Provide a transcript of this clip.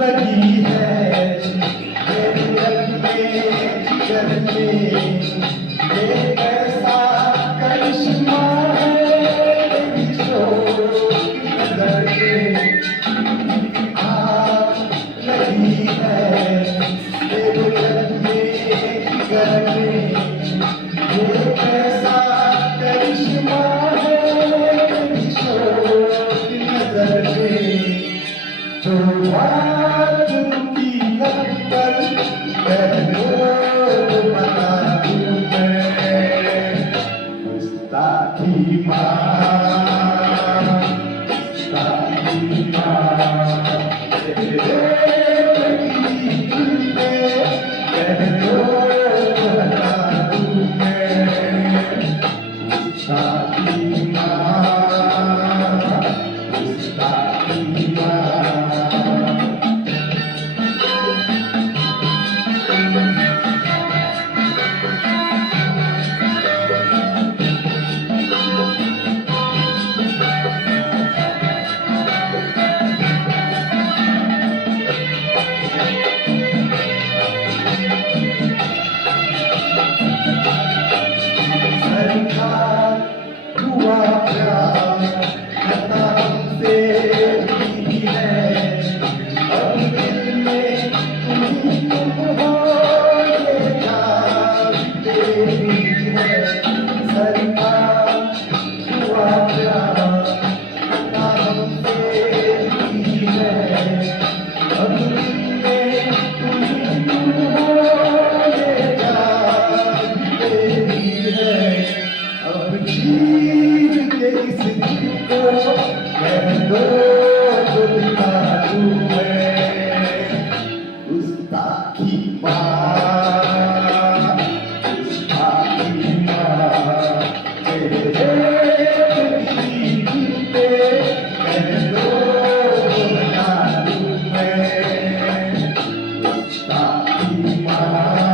लगी है मेरे दिल में जिगर में ये कैसा करिश्मा है तेरी चोट की नजर में आग लगी है मेरे दिल में जिगर में ये कैसा करिश्मा है तेरी चोट की नजर में जो बात रुकी लग कर पहलो बता दूं मैं गुस्ताखी माँ तेरे लगी दिल पे पहलो बता दूं मैं गुस्ताखी हुआ प्यार करना हमसे ही है अब दिल में तुम हो ये प्यार तेरी है सरकार हुआ प्यार करना हमसे ही है अब दिल में तुम हो ये प्यार तेरी है अब चीर के इस दिल को कह दो तो दिखा दूं मैं गुस्ताखी माँ तेरे दिल पे कह दो तो दिखा दूं मैं गुस्ताखी माँ